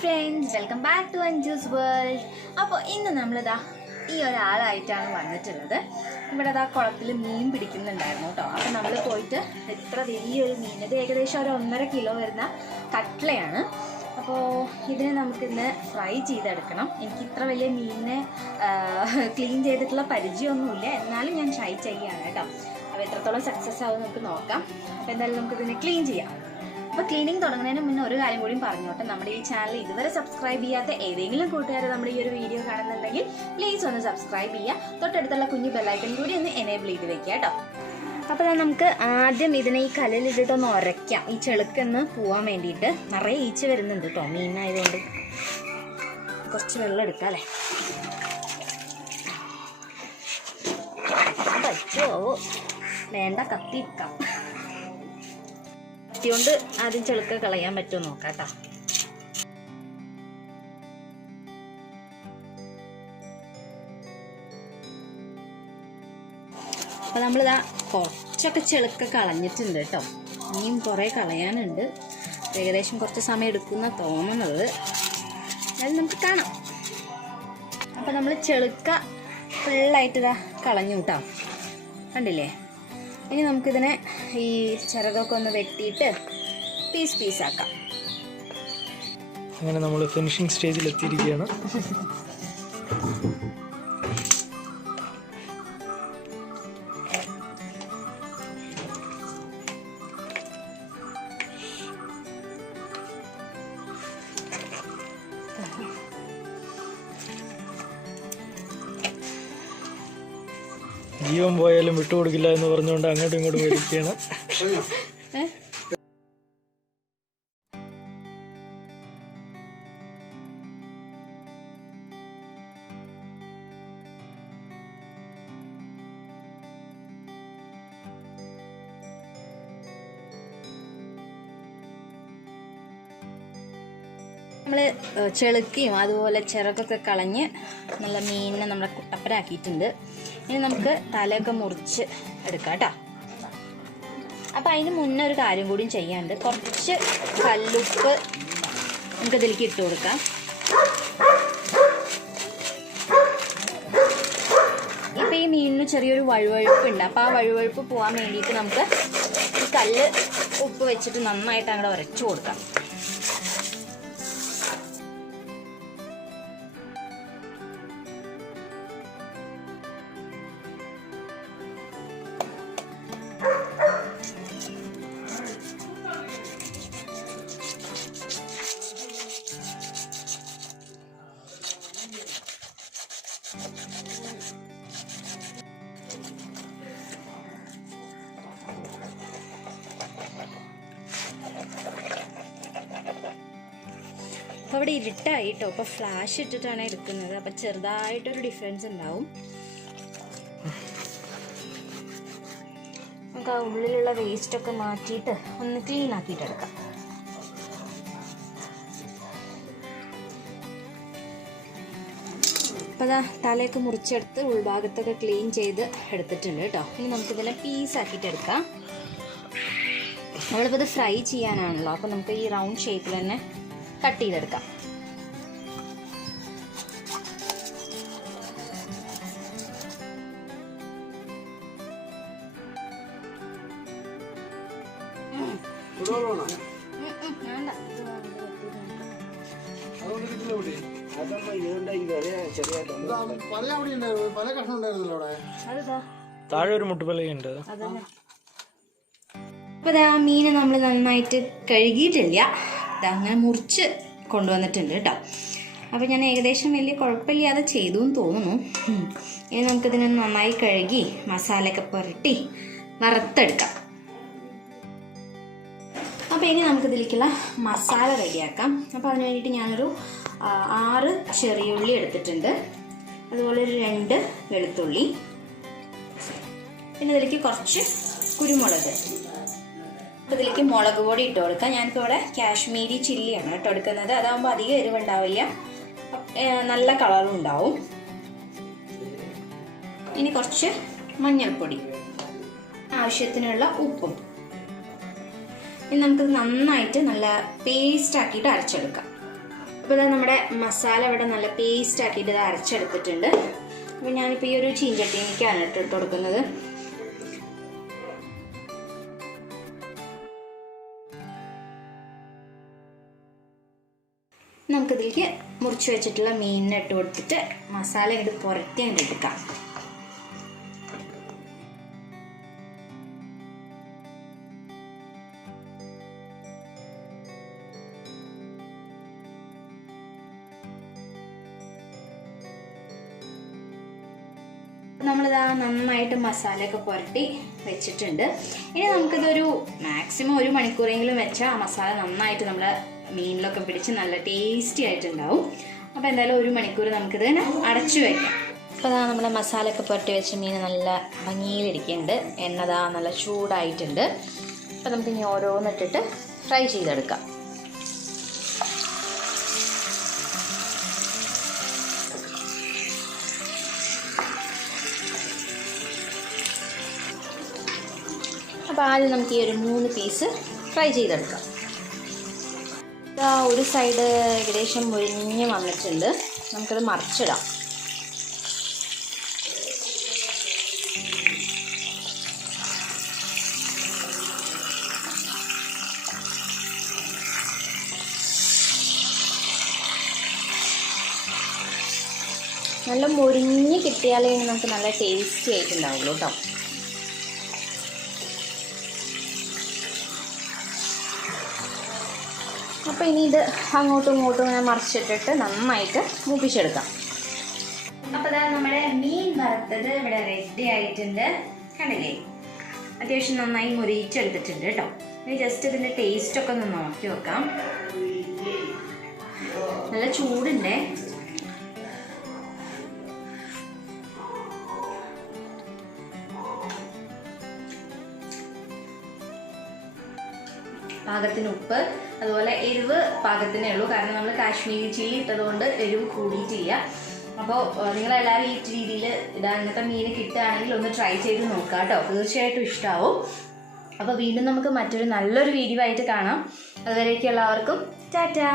Friends, welcome back to Anju's world. അപ്പോൾ ഇന്ന് നമ്മളിതാ ഈ ഒരാളായിട്ടാണ് വന്നിട്ടുള്ളത്. ഇവിടെ ഇതാ കുളത്തിൽ മീൻ പിടിക്കുന്നുണ്ടായിരുന്നു കേട്ടോ. അപ്പോൾ നമ്മൾ പോയിട്ട് ഇത്ര വലിയൊരു മീൻ, ഇത് ഏകദേശം ഒരു 1.5 കിലോ വരുന്ന കട്ട്ലയാണ്. അപ്പോൾ ഇതിനെ നമുക്കിന്ന് ഫ്രൈ ചെയ്തെടുക്കണം. എനിക്ക് ഇത്ര വലിയ മീനിനെ ക്ലീൻ ചെയ്തിട്ടുള്ള പരിചയമൊന്നുമില്ല, എന്നാലും ഞാൻ ട്രൈ ചെയ്യുകയാണ് കേട്ടോ. അപ്പോൾ എത്രത്തോളം സക്സസ് ആവും നമുക്ക് നോക്കാം. അപ്പോൾ എന്തായാലും നമുക്കിതിനെ ക്ലീൻ ചെയ്യാം. അപ്പോൾ ക്ലീനിങ് തുടങ്ങുന്നതിന് മുന്നേ ഒരു കാര്യം കൂടി പറഞ്ഞോട്ടെ. നമ്മുടെ ഈ ചാനൽ ഇതുവരെ സബ്സ്ക്രൈബ് ചെയ്യാത്ത ഏതെങ്കിലും കൂട്ടുകാർ നമ്മുടെ ഈ ഒരു വീഡിയോ കാണുന്നുണ്ടെങ്കിൽ പ്ലീസ് ഒന്ന് സബ്സ്ക്രൈബ് ചെയ്യുക. തൊട്ടടുത്തുള്ള കുഞ്ഞു ബെല്ലൈക്കൺ കൂടി ഒന്ന് എനേബിൾ ചെയ്ത് വെക്കുക കേട്ടോ. അപ്പോൾ നമുക്ക് ആദ്യം ഇതിനെ ഈ കല്ലിലിട്ടിട്ടൊന്ന് ഉരയ്ക്കാം, ഈ ചെളുക്കൊന്ന് പോവാൻ വേണ്ടിയിട്ട്. നിറയെ ഈച്ച വരുന്നുണ്ട് കേട്ടോ മീനായതുകൊണ്ട്. കുറച്ച് വെള്ളം എടുക്കാം അല്ലേ. പറ്റുമോ വേണ്ട, കത്തിയിരിക്കാം. കത്തിയോണ്ട് ആദ്യം ചെളുക്ക കളയാൻ പറ്റുമോ നോക്കാം കേട്ടോ. അപ്പോൾ നമ്മളിതാ കുറച്ചൊക്കെ ചെളുക്ക കളഞ്ഞിട്ടുണ്ട് കേട്ടോ. ഇനിയും കുറേ കളയാനുണ്ട്. ഏകദേശം കുറച്ച് സമയം എടുക്കുന്ന തോന്നുന്നത്. അത് നമുക്ക് കാണാം. അപ്പോൾ നമ്മൾ ചെളുക്ക ഫുള്ളായിട്ട് ഇതാ കളഞ്ഞു കേട്ടോ, കണ്ടില്ലേ. ഇനി നമുക്കിതിനെ ഈ ചിറകൊക്കെ ഒന്ന് വെട്ടിയിട്ട് പീസാക്കാം. അങ്ങനെ നമ്മൾ ഫിനിഷിംഗ് സ്റ്റേജിൽ എത്തിയിരിക്കുകയാണ്. ജീവൻ പോയാലും വിട്ടുകൊടുക്കില്ല എന്ന് പറഞ്ഞുകൊണ്ട് അങ്ങോട്ടും ഇങ്ങോട്ടും വലിക്കുകയാണ്. നമ്മൾ ചെളുക്കിയും അതുപോലെ ചിറകൊക്കെ കളഞ്ഞ് നല്ല മീനിനെ നമ്മളെ കുട്ടപ്പനാക്കിയിട്ടുണ്ട്. ഇനി നമുക്ക് തലയൊക്കെ മുറിച്ച് എടുക്കാം കേട്ടോ. അപ്പോൾ അതിന് മുന്നേ ഒരു കാര്യം കൂടിയും ചെയ്യാനുണ്ട്. കുറച്ച് കല്ലുപ്പ് നമുക്കിതിലേക്ക് ഇട്ട് കൊടുക്കാം. ഇപ്പോൾ ഈ മീനിന് ചെറിയൊരു വഴുവഴുപ്പുണ്ട്. അപ്പോൾ ആ വഴുവഴുപ്പ് പോകാൻ വേണ്ടിയിട്ട് നമുക്ക് ഈ കല്ല് ഉപ്പ് വെച്ചിട്ട് നന്നായിട്ട് അങ്ങോട്ട് ഉരച്ചു കൊടുക്കാം. അപ്പോൾ അവിടെ ഇരുട്ടായിട്ടോ. അപ്പോൾ ഫ്ലാഷ് ഇട്ടിട്ടാണ് എടുക്കുന്നത്. അപ്പം ചെറുതായിട്ടൊരു ഡിഫറൻസ് ഉണ്ടാവും. നമുക്ക് ആ ഉള്ളിലുള്ള വേസ്റ്റൊക്കെ മാറ്റിയിട്ട് ഒന്ന് ക്ലീൻ ആക്കിയിട്ടെടുക്കാം. അപ്പോൾ അതാ തലയൊക്കെ മുറിച്ചെടുത്ത് ഉൾഭാഗത്തൊക്കെ ക്ലീൻ ചെയ്ത് എടുത്തിട്ടുണ്ട് കേട്ടോ. ഇനി നമുക്കിതെല്ലാം പീസാക്കിയിട്ടെടുക്കാം. നമ്മളിപ്പോൾ ഇത് ഫ്രൈ ചെയ്യാനാണല്ലോ, അപ്പോൾ നമുക്ക് ഈ റൗണ്ട് ഷേപ്പിൽ തന്നെ കട്ട് ചെയ്തെടുക്കാം. താഴെ ഒരു മുട്ടുപലയുണ്ട്. അപ്പോൾ ഇതാ മീന് നമ്മൾ നന്നായിട്ട് കഴുകിയിട്ടില്ല, അങ്ങനെ മുറിച്ച് കൊണ്ടുവന്നിട്ടുണ്ട് കേട്ടോ. അപ്പോൾ ഞാൻ ഏകദേശം വലിയ കുഴപ്പമില്ലാതെ ചെയ്തു എന്ന് തോന്നുന്നു. ഇനി നമുക്കിതിനെ നന്നായി കഴുകി മസാലയൊക്കെ പുരട്ടി വറുത്തെടുക്കാം. അപ്പോൾ ഇനി നമുക്കിതിലേക്കുള്ള മസാല റെഡിയാക്കാം. അപ്പോൾ അതിന് വേണ്ടിയിട്ട് ഞാനൊരു 6 ചെറിയുള്ളി എടുത്തിട്ടുണ്ട്. അതുപോലെ ഒരു 2 വെളുത്തുള്ളി, പിന്നെ ഇതിലേക്ക് കുറച്ച് കുരുമുളക്. അപ്പോൾ ഇതിലേക്ക് മുളക് പൊടി ഇട്ട് കൊടുക്കാം. ഞാനിപ്പോൾ ഇവിടെ കാശ്മീരി ചില്ലിയാണ് കേട്ടോ എടുക്കുന്നത്. അതാകുമ്പോൾ അധികം എരിവുണ്ടാവില്ല, നല്ല കളറും ഉണ്ടാവും. ഇനി കുറച്ച് മഞ്ഞൾപ്പൊടി, ആവശ്യത്തിനുള്ള ഉപ്പും. ഇനി നമുക്കിത് നന്നായിട്ട് നല്ല പേസ്റ്റ് ആക്കിയിട്ട് അരച്ചെടുക്കാം. അപ്പോൾ നമ്മുടെ മസാല ഇവിടെ നല്ല പേസ്റ്റ് ആക്കിയിട്ട് ഇത് അരച്ചെടുത്തിട്ടുണ്ട്. അപ്പോൾ ഞാനിപ്പോൾ ഈ ഒരു ചീഞ്ചട്ടിയിലേക്കാണ് ഇട്ട് കൊടുക്കുന്നത്. നമുക്കിതിലേക്ക് മുറിച്ച് വെച്ചിട്ടുള്ള മീനിനെ ഇട്ട് കൊടുത്തിട്ട് മസാല ഇങ്ങോട്ട് പുരട്ടി അങ്ങോട്ട് എടുക്കാം. നമ്മളിതാ നന്നായിട്ട് മസാലയൊക്കെ പുരട്ടി വെച്ചിട്ടുണ്ട്. ഇനി നമുക്കിതൊരു മാക്സിമം 1 മണിക്കൂറെങ്കിലും വെച്ചാൽ ആ മസാല നന്നായിട്ട് നമ്മുടെ മീനിലൊക്കെ പിടിച്ച് നല്ല ടേസ്റ്റി ആയിട്ടുണ്ടാവും. അപ്പോൾ എന്തായാലും 1 മണിക്കൂർ നമുക്കിത് അടച്ചു വയ്ക്കാം. അപ്പോൾ അതാ നമ്മുടെ മസാലയൊക്കെ പുരട്ടി വെച്ച മീൻ നല്ല ഭംഗിയിലിരിക്കുന്നുണ്ട്. എണ്ണതാ നല്ല ചൂടായിട്ടുണ്ട്. അപ്പോൾ നമുക്കിനി ഓരോന്നിട്ടിട്ട് ഫ്രൈ ചെയ്തെടുക്കാം. അപ്പോൾ ആദ്യം നമുക്ക് ഈ ഒരു 3 പീസ് ഫ്രൈ ചെയ്തെടുക്കാം. ഒരു സൈഡ് ഏകദേശം മുരിഞ്ഞ് വന്നിട്ടുണ്ട്. നമുക്കത് മറിച്ചിടാം. നല്ല മുരിഞ്ഞ് കിട്ടിയാലേ നമുക്ക് നല്ല ടേസ്റ്റി ആയിട്ടുണ്ടാവുള്ളൂ കേട്ടോ. അപ്പോൾ ഇനി ഇത് അങ്ങോട്ടും ഇങ്ങോട്ടും ഇങ്ങനെ മറിച്ചിട്ടിട്ട് നന്നായിട്ട് മൂപ്പിച്ചെടുക്കാം. അപ്പോൾ അതാ നമ്മുടെ മീൻ വറുത്തത് ഇവിടെ റെഡി ആയിട്ടുണ്ട്. കണ്ടില്ലേ, അത്യാവശ്യം നന്നായി മുരിച്ചെടുത്തിട്ടുണ്ട് കേട്ടോ. ഇനി ജസ്റ്റ് ഇതിൻ്റെ ടേസ്റ്റൊക്കെ ഒന്ന് നോക്കി നോക്കാം. നല്ല ചൂടുണ്ടേ. പാകത്തിന് ഉപ്പ്, അതുപോലെ എരിവ് പാകത്തിനേ ഉള്ളൂ. കാരണം നമ്മൾ കാശ്മീരി ചില്ലി ഇട്ടതുകൊണ്ട് എരിവ് കൂടിയിട്ടില്ല. അപ്പോൾ നിങ്ങളെല്ലാവരും ഈ രീതിയിൽ ഇങ്ങനത്തെ മീൻ കിട്ടുകയാണെങ്കിൽ ഒന്ന് ട്രൈ ചെയ്ത് നോക്കുക കേട്ടോ. തീർച്ചയായിട്ടും ഇഷ്ടമാവും. അപ്പോൾ വീണ്ടും നമുക്ക് മറ്റൊരു നല്ലൊരു വീഡിയോ ആയിട്ട് കാണാം. അതുവരേക്കും എല്ലാവർക്കും ടാറ്റാ.